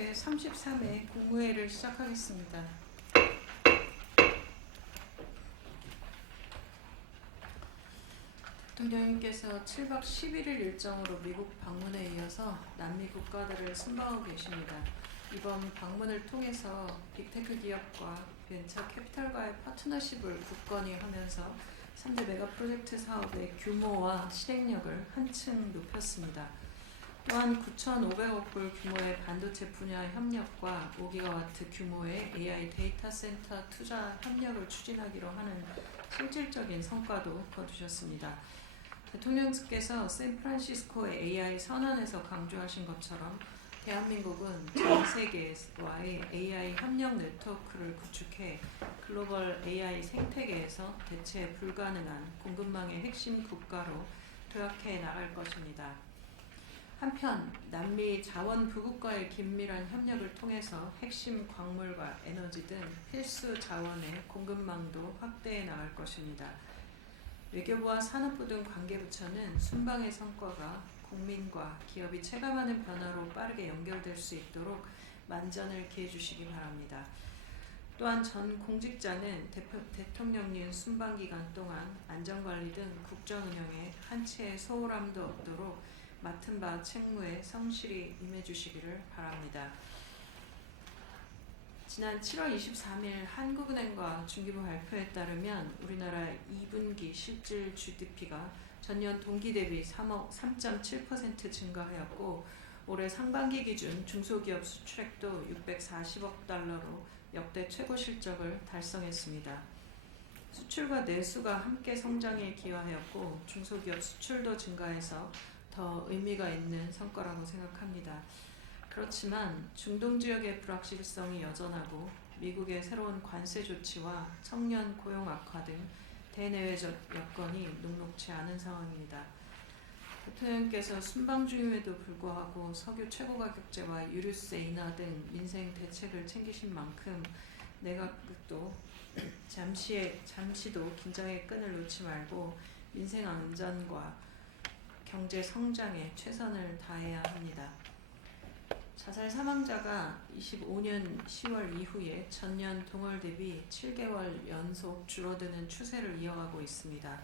제33회 국무회의를 시작하겠습니다. 대통령님께서 7박 11일 일정으로 미국 방문에 이어서 남미 국가들을 순방하고 계십니다. 이번 방문을 통해서 빅테크 기업과 벤처 캐피탈과의 파트너십을 굳건히 하면서 3대 메가 프로젝트 사업의 규모와 실행력을 한층 높였습니다. 또한 9,500억 불 규모의 반도체 분야 협력과 5기가와트 규모의 AI 데이터 센터 투자 협력을 추진하기로 하는 실질적인 성과도 거두셨습니다. 대통령께서 샌프란시스코의 AI 선언에서 강조하신 것처럼 대한민국은 전 세계와의 AI 협력 네트워크를 구축해 글로벌 AI 생태계에서 대체 불가능한 공급망의 핵심 국가로 도약해 나갈 것입니다. 한편 남미 자원 부국과의 긴밀한 협력을 통해서 핵심 광물과 에너지 등 필수 자원의 공급망도 확대해 나갈 것입니다. 외교부와 산업부 등 관계부처는 순방의 성과가 국민과 기업이 체감하는 변화로 빠르게 연결될 수 있도록 만전을 기해 주시기 바랍니다. 또한 전 공직자는 대통령님 순방 기간 동안 안전관리 등 국정운영에 한치의 소홀함도 없도록 맡은 바 책무에 성실히 임해주시기를 바랍니다. 지난 7월 23일 한국은행과 중기부 발표에 따르면 우리나라 2분기 실질 GDP가 전년 동기 대비 3.7% 증가하였고 올해 상반기 기준 중소기업 수출액도 640억 달러로 역대 최고 실적을 달성했습니다. 수출과 내수가 함께 성장에 기여하였고 중소기업 수출도 증가해서 더 의미가 있는 성과라고 생각합니다. 그렇지만 중동 지역의 불확실성이 여전하고 미국의 새로운 관세 조치와 청년 고용 악화 등 대내외적 여건이 녹록치 않은 상황입니다. 대통령께서 순방 중임에도 불구하고 석유 최고가격제와 유류세 인하 등 민생 대책을 챙기신 만큼 내각도 잠시도 긴장의 끈을 놓지 말고 민생 안전과 경제 성장에 최선을 다해야 합니다. 자살 사망자가 25년 10월 이후에 전년 동월 대비 7개월 연속 줄어드는 추세를 이어가고 있습니다.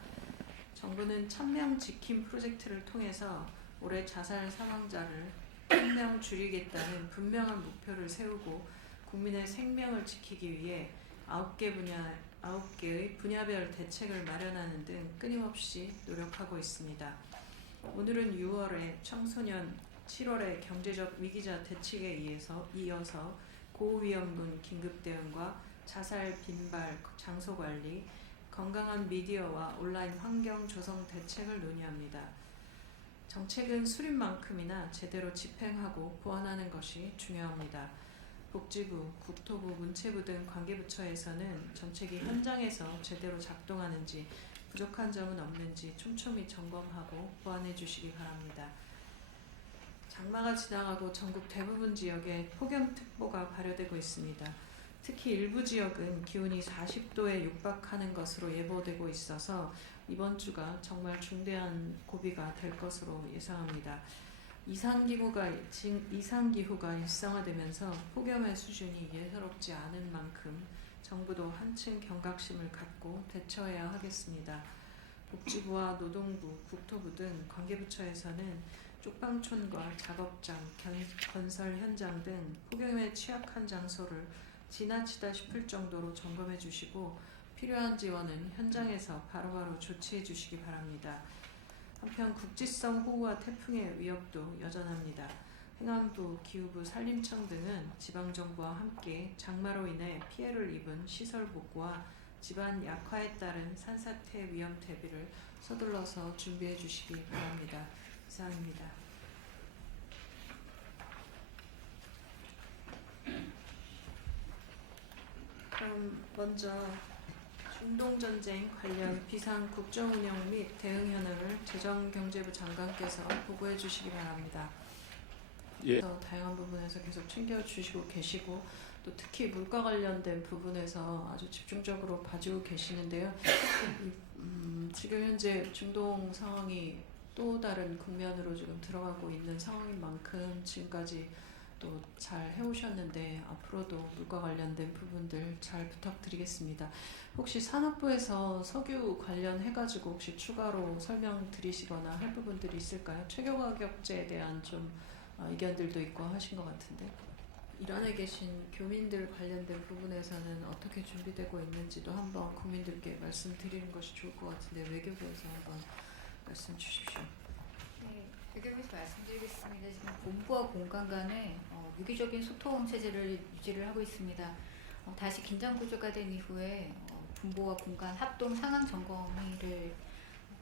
정부는 1000명 지킴 프로젝트를 통해서 올해 자살 사망자를 1000명 줄이겠다는 분명한 목표를 세우고 국민의 생명을 지키기 위해 9개의 분야별 대책을 마련하는 등 끊임없이 노력하고 있습니다. 오늘은 6월에 청소년, 7월에 경제적 위기자 대책에 이어서 고위험군 긴급대응과 자살 빈발 장소관리, 건강한 미디어와 온라인 환경 조성 대책을 논의합니다. 정책은 수립만큼이나 제대로 집행하고 보완하는 것이 중요합니다. 복지부, 국토부, 문체부 등 관계부처에서는 정책이 현장에서 제대로 작동하는지 부족한 점은 없는지 촘촘히 점검하고 보완해 주시기 바랍니다. 장마가 지나가고 전국 대부분 지역에 폭염특보가 발효되고 있습니다. 특히 일부 지역은 기온이 40도에 육박하는 것으로 예보되고 있어서 이번 주가 정말 중대한 고비가 될 것으로 예상합니다. 이상기후가 일상화되면서 폭염의 수준이 예사롭지 않은 만큼 정부도 한층 경각심을 갖고 대처해야 하겠습니다. 복지부와 노동부, 국토부 등 관계부처에서는 쪽방촌과 작업장, 건설 현장 등 폭염에 취약한 장소를 지나치다 싶을 정도로 점검해 주시고 필요한 지원은 현장에서 바로바로 조치해 주시기 바랍니다. 한편 국지성 호우와 태풍의 위협도 여전합니다. 행안부, 기후부, 산림청 등은 지방정부와 함께 장마로 인해 피해를 입은 시설 복구와 집안 약화에 따른 산사태 위험 대비를 서둘러서 준비해 주시기 바랍니다. 이상입니다. 그럼 먼저 중동전쟁 관련 비상 국정운영 및 대응 현황을 재정경제부 장관께서 보고해 주시기 바랍니다. 예. 다양한 부분에서 계속 챙겨주시고 계시고 또 특히 물가 관련된 부분에서 아주 집중적으로 봐주고 계시는데요. 지금 현재 중동 상황이 또 다른 국면으로 지금 들어가고 있는 상황인 만큼 지금까지 또 잘 해오셨는데 앞으로도 물과 관련된 부분들 잘 부탁드리겠습니다. 혹시 산업부에서 석유 관련해가지고 혹시 추가로 설명드리시거나 할 부분들이 있을까요? 최저가격제에 대한 좀 의견들도 있고 하신 것 같은데 이란에 계신 교민들 관련된 부분에서는 어떻게 준비되고 있는지도 한번 국민들께 말씀드리는 것이 좋을 것 같은데 외교부에서 한번 말씀 주십시오. 네, 외교부에서 말씀드리겠습니다. 지금 본부와 공간 간에 유기적인 소통 체제를 유지를 하고 있습니다. 다시 긴장 구조가 된 이후에 본부와 공간 합동 상황 점검회의를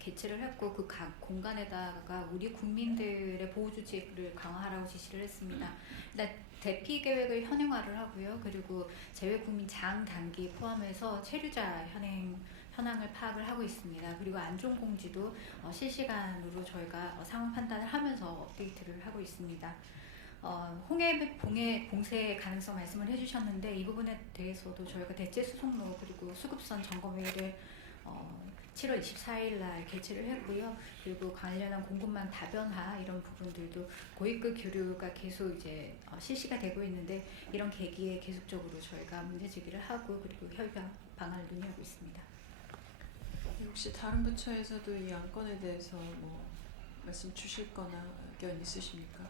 개최를 했고 그 각 공간에다가 우리 국민들의 보호 조치를 강화하라고 지시를 했습니다. 일단 대피 계획을 현행화를 하고요. 그리고 재외 국민 장 단기 포함해서 체류자 현황을 파악을 하고 있습니다. 그리고 안전 공지도 실시간으로 저희가 상황 판단을 하면서 업데이트를 하고 있습니다. 홍해 봉쇄 가능성 말씀을 해주셨는데 이 부분에 대해서도 저희가 대체 수송로 그리고 수급선 점검회의를 7월 24일 날 개최를 했고요. 그리고 관련한 공급망 다변화 이런 부분들도 고위급 교류가 계속 이제 실시가 되고 있는데 이런 계기에 계속적으로 저희가 문제 제기를 하고 그리고 협의가 방안을 논의하고 있습니다. 혹시 다른 부처에서도 이 안건에 대해서 뭐 말씀 주실거나 의견 있으십니까?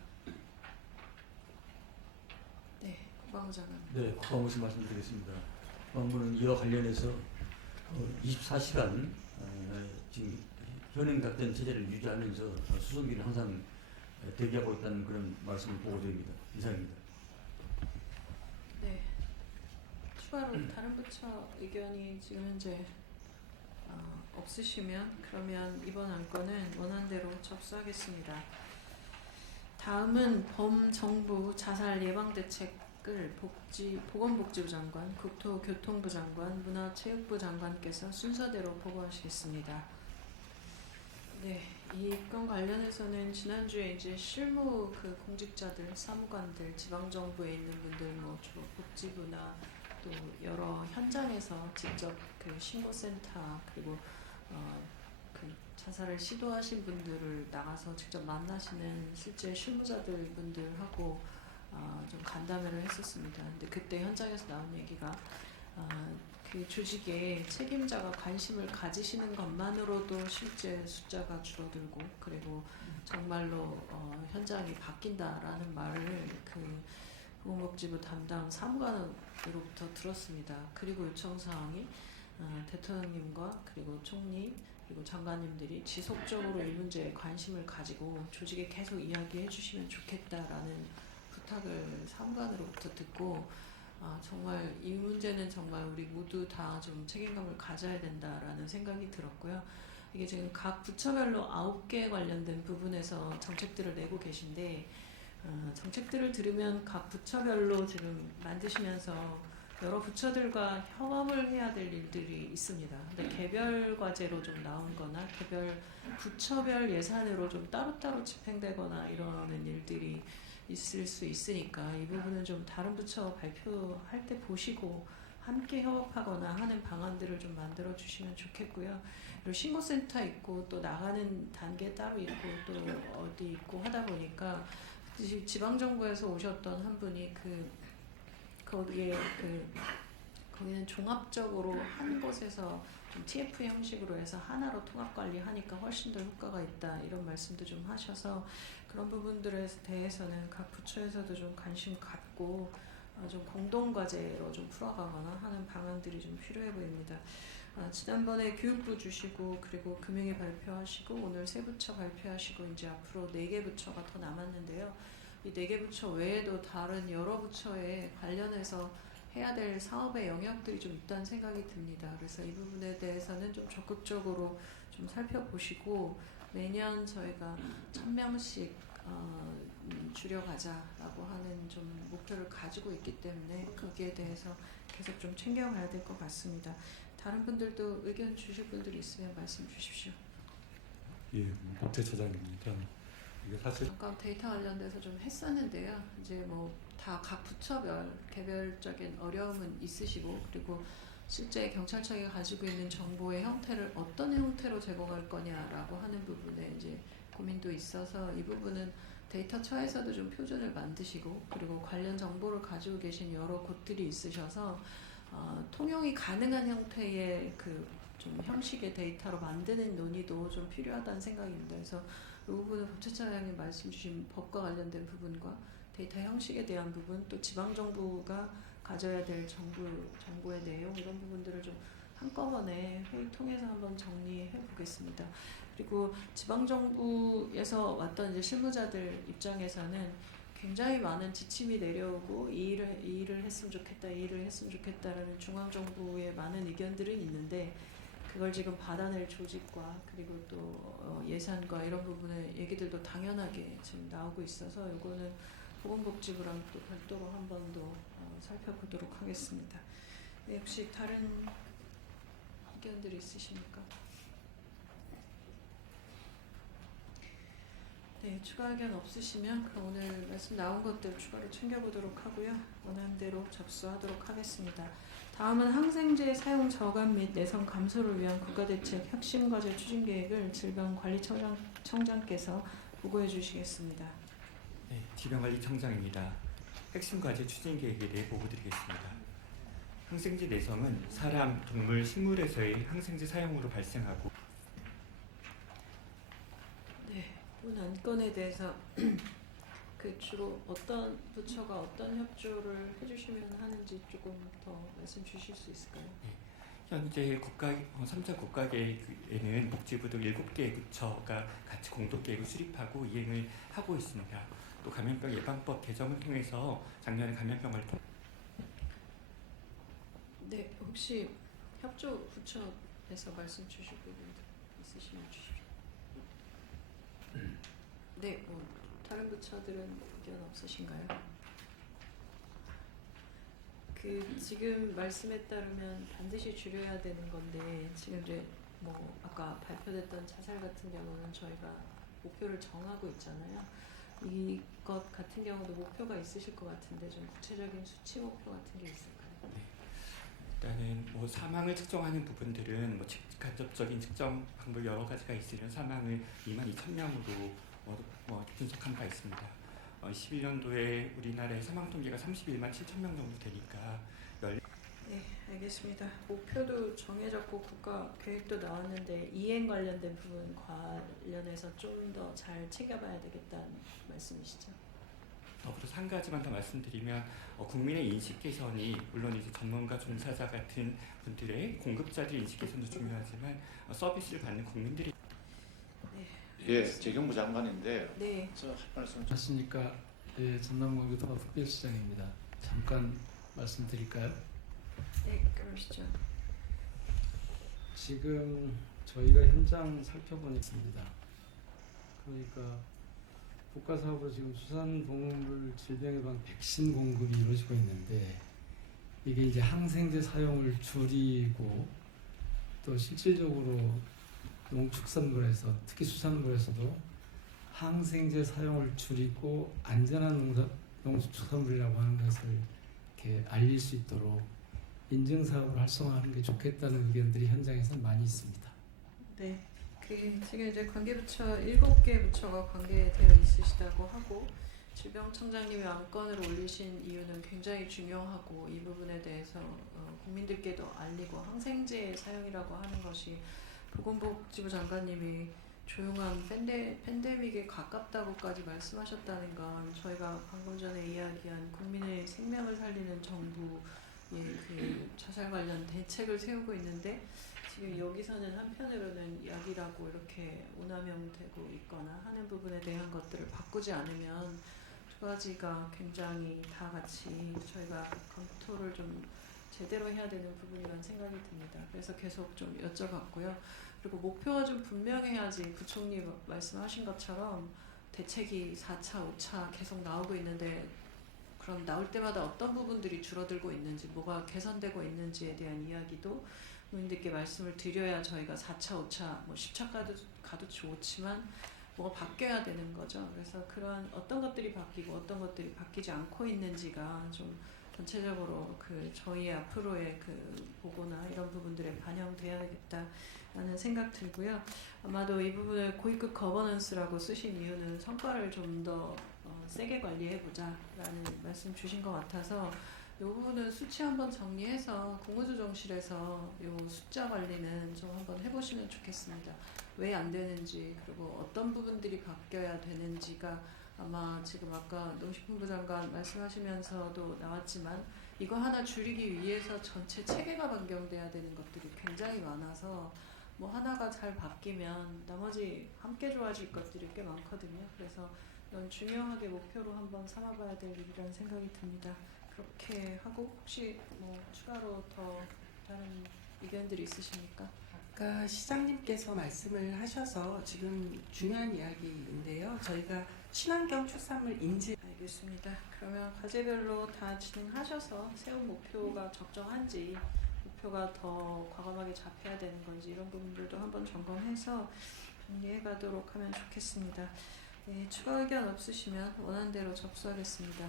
네, 국방부 장관. 네, 국방부에서 말씀드리겠습니다. 국방부는 이와 관련해서 24시간 지금 현행작전 체제를 유지하면서 수송기를 항상 대기하고 있다는 그런 말씀을 보고드립니다. 이상입니다. 네, 추가로 다른 부처 의견이 지금 현재 없으시면 그러면 이번 안건은 원안대로 접수하겠습니다. 다음은 범정부 자살 예방대책을 보건복지부 장관, 국토교통부 장관, 문화체육부 장관께서 순서대로 보고하시겠습니다. 네, 이 건 관련해서는 지난주에 이제 실무 공직자들, 사무관들, 지방정부에 있는 분들, 뭐 복지부나 또 여러 현장에서 직접 신고센터 그리고 자살을 시도하신 분들을 나가서 직접 만나시는 실제 실무자들 분들하고 좀 간담회를 했었습니다. 근데 그때 현장에서 나온 얘기가 그 조직에 책임자가 관심을 가지시는 것만으로도 실제 숫자가 줄어들고 그리고 정말로 현장이 바뀐다라는 말을 보건복지부 담당 사무관으로부터 들었습니다. 그리고 요청사항이 대통령님과 그리고 총리 그리고 장관님들이 지속적으로 이 문제에 관심을 가지고 조직에 계속 이야기해 주시면 좋겠다라는 부탁을 사무관으로부터 듣고 정말 이 문제는 정말 우리 모두 다 좀 책임감을 가져야 된다라는 생각이 들었고요. 이게 지금 각 부처별로 9개 관련된 부분에서 정책들을 내고 계신데 정책들을 들으면 각 부처별로 지금 만드시면서 여러 부처들과 협업을 해야 될 일들이 있습니다. 근데 개별 과제로 좀 나온 거나 개별 부처별 예산으로 좀 따로따로 집행되거나 이러는 일들이 있을 수 있으니까 이 부분은 좀 다른 부처 발표할 때 보시고 함께 협업하거나 하는 방안들을 좀 만들어 주시면 좋겠고요. 그리고 신고센터 있고 또 나가는 단계 따로 있고 또 어디 있고 하다 보니까 지방정부에서 오셨던 한 분이 거기는 종합적으로 한 곳에서 좀 TF 형식으로 해서 하나로 통합 관리하니까 훨씬 더 효과가 있다 이런 말씀도 좀 하셔서 그런 부분들에 대해서는 각 부처에서도 좀 관심 갖고 좀 공동 과제로 좀 풀어가거나 하는 방안들이 좀 필요해 보입니다. 지난번에 교육부 주시고 그리고 금융위 발표하시고 오늘 세 부처 발표하시고 이제 앞으로 4개 부처가 더 남았는데요. 이 4개 부처 외에도 다른 여러 부처에 관련해서 해야 될 사업의 영역들이 좀 있다는 생각이 듭니다. 그래서 이 부분에 대해서는 좀 적극적으로 좀 살펴보시고 매년 저희가 1000명씩 줄여가자라고 하는 좀 목표를 가지고 있기 때문에 거기에 대해서 계속 좀 챙겨가야 될 것 같습니다. 다른 분들도 의견 주실 분들이 있으면 말씀 주십시오. 예, 박태 차장입니다. 이게 사실 잠깐 데이터 관련돼서 좀 했었는데요. 이제 뭐 다 각 부처별 개별적인 어려움은 있으시고 그리고 실제 경찰청이 가지고 있는 정보의 형태를 어떤 형태로 제공할 거냐라고 하는 부분에 이제 고민도 있어서 이 부분은 데이터처에서도 좀 표준을 만드시고 그리고 관련 정보를 가지고 계신 여러 곳들이 있으셔서 통용이 가능한 형태의 그 좀 형식의 데이터로 만드는 논의도 좀 필요하다는 생각입니다. 그래서 이 부분은 법제처장님 말씀 주신 법과 관련된 부분과 데이터 형식에 대한 부분, 또 지방정부가 가져야 될 정보의 내용 이런 부분들을 좀 한꺼번에 회의 통해서 한번 정리해 보겠습니다. 그리고 지방정부에서 왔던 이제 실무자들 입장에서는 굉장히 많은 지침이 내려오고 이 일을 했으면 좋겠다, 이 일을 했으면 좋겠다라는 중앙정부의 많은 의견들은 있는데 그걸 지금 받아낼 조직과 그리고 또 예산과 이런 부분의 얘기들도 당연하게 지금 나오고 있어서 이거는 보건복지부랑 또 별도로 한 번 더 살펴보도록 하겠습니다. 네, 혹시 다른 의견들이 있으십니까? 네, 추가 의견 없으시면 그럼 오늘 말씀 나온 것들 추가로 챙겨보도록 하고요. 원하는 대로 접수하도록 하겠습니다. 다음은 항생제 사용 저감 및 내성 감소를 위한 국가대책 혁신과제 추진계획을 질병관리청장께서 보고해 주시겠습니다. 네, 질병관리청장입니다. 핵심 과제 추진 계획에 대해 보고드리겠습니다. 항생제 내성은 사람, 동물, 식물에서의 항생제 사용으로 발생하고 네, 본 안건에 대해서 그 주로 어떤 부처가 어떤 협조를 해주시면 하는지 조금 더 말씀 주실 수 있을까요? 현재 3차 국가계획에는 복지부 등 7개의 부처가 같이 공동계획을 수립하고 이행을 하고 있습니다. 또 감염병 예방법 개정을 통해서 작년에 감염병을 네, 혹시 협조 부처에서 말씀 주실 부분 있으시면 주십시오. 네, 다른 부처들은 의견 없으신가요? 그 지금 말씀에 따르면 반드시 줄여야 되는 건데 지금 이제 뭐 아까 발표됐던 자살 같은 경우는 저희가 목표를 정하고 있잖아요. 이것 같은 경우도 목표가 있으실 것 같은데 좀 구체적인 수치 목표 같은 게 있을까요? 일단은 뭐 사망을 측정하는 부분들은 뭐 직간접적인 측정 방법 여러 가지가 있으면 사망을 22,000명으로 분석한 바 있습니다. 21년도에 우리나라의 사망 통계가 31만 7천 명 정도 되니까 네, 알겠습니다. 목표도 정해졌고 국가 계획도 나왔는데 이행 관련된 부분 관련해서 좀 더 잘 챙겨봐야 되겠다는 말씀이시죠? 더불어서 한 가지만 더 말씀드리면 국민의 인식 개선이 물론 이제 전문가 종사자 같은 분들의 공급자들 인식 개선도 중요하지만 서비스를 받는 국민들이 예, 재경부 장관인데 네, 저 할 말씀 좀. 안녕하십니까. 예, 전남공교통합 특별시장입니다. 잠깐 말씀드릴까요? 네, 그러시죠. 지금 저희가 현장 살펴보겠습니다. 그러니까 국가사업으로 지금 수산동물 질병예방 백신 공급이 이루어지고 있는데 이게 이제 항생제 사용을 줄이고 또 실질적으로 농축산물에서 특히 수산물에서도 항생제 사용을 줄이고 안전한 농축산물이라고 하는 것을 이렇게 알릴 수 있도록 인증사업을 활성화하는 게 좋겠다는 의견들이 현장에서 많이 있습니다. 네, 그 지금 이제 관계부처 7개 부처가 관계되어 있으시다고 하고 질병청장님이 안건을 올리신 이유는 굉장히 중요하고 이 부분에 대해서 국민들께도 알리고 항생제 사용이라고 하는 것이 보건복지부 장관님이 조용한 팬데믹에 가깝다고까지 말씀하셨다는 건 저희가 방금 전에 이야기한 국민의 생명을 살리는 정부의 그 자살 관련 대책을 세우고 있는데 지금 여기서는 한편으로는 약이라고 이렇게 오남용되고 있거나 하는 부분에 대한 것들을 바꾸지 않으면 두 가지가 굉장히 다 같이 저희가 검토를 좀 제대로 해야 되는 부분이라는 생각이 듭니다. 그래서 계속 좀 여쭤봤고요. 그리고 목표가 좀 분명해야지 부총리 말씀하신 것처럼 대책이 4차, 5차 계속 나오고 있는데 그럼 나올 때마다 어떤 부분들이 줄어들고 있는지 뭐가 개선되고 있는지에 대한 이야기도 국민들께 말씀을 드려야 저희가 4차, 5차, 뭐 10차 가도 좋지만 뭐가 바뀌어야 되는 거죠. 그래서 그런 어떤 것들이 바뀌고 어떤 것들이 바뀌지 않고 있는지가 좀 전체적으로 그 저희 앞으로의 그 보고나 이런 부분들에 반영되어야겠다라는 생각 들고요. 아마도 이 부분을 고위급 거버넌스라고 쓰신 이유는 성과를 좀 더 세게 관리해보자라는 말씀 주신 것 같아서 이 부분은 수치 한번 정리해서 공무조정실에서 이 숫자 관리는 좀 한번 해보시면 좋겠습니다. 왜 안 되는지 그리고 어떤 부분들이 바뀌어야 되는지가 아마 지금 아까 농식품부 장관 말씀하시면서도 나왔지만 이거 하나 줄이기 위해서 전체 체계가 변경돼야 되는 것들이 굉장히 많아서 뭐 하나가 잘 바뀌면 나머지 함께 좋아질 것들이 꽤 많거든요. 그래서 이건 중요하게 목표로 한번 삼아봐야 될 일이라는 생각이 듭니다. 그렇게 하고 혹시 뭐 추가로 더 다른 의견들이 있으십니까? 아까 시장님께서 말씀을 하셔서 지금 중요한 이야기인데요. 저희가 친환경 축산물 인증 알겠습니다. 그러면 과제별로 다 진행하셔서 세운 목표가 적정한지 목표가 더 과감하게 잡혀야 되는 건지 이런 부분들도 한번 점검해서 정리해 가도록 하면 좋겠습니다. 네, 추가 의견 없으시면 원안대로 접수하겠습니다.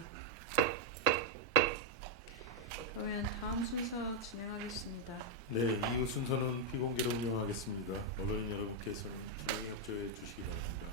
그러면 다음 순서 진행하겠습니다. 네, 이후 순서는 비공개로 운영하겠습니다. 언론인 여러분께서는 조용히 협조해 주시기 바랍니다.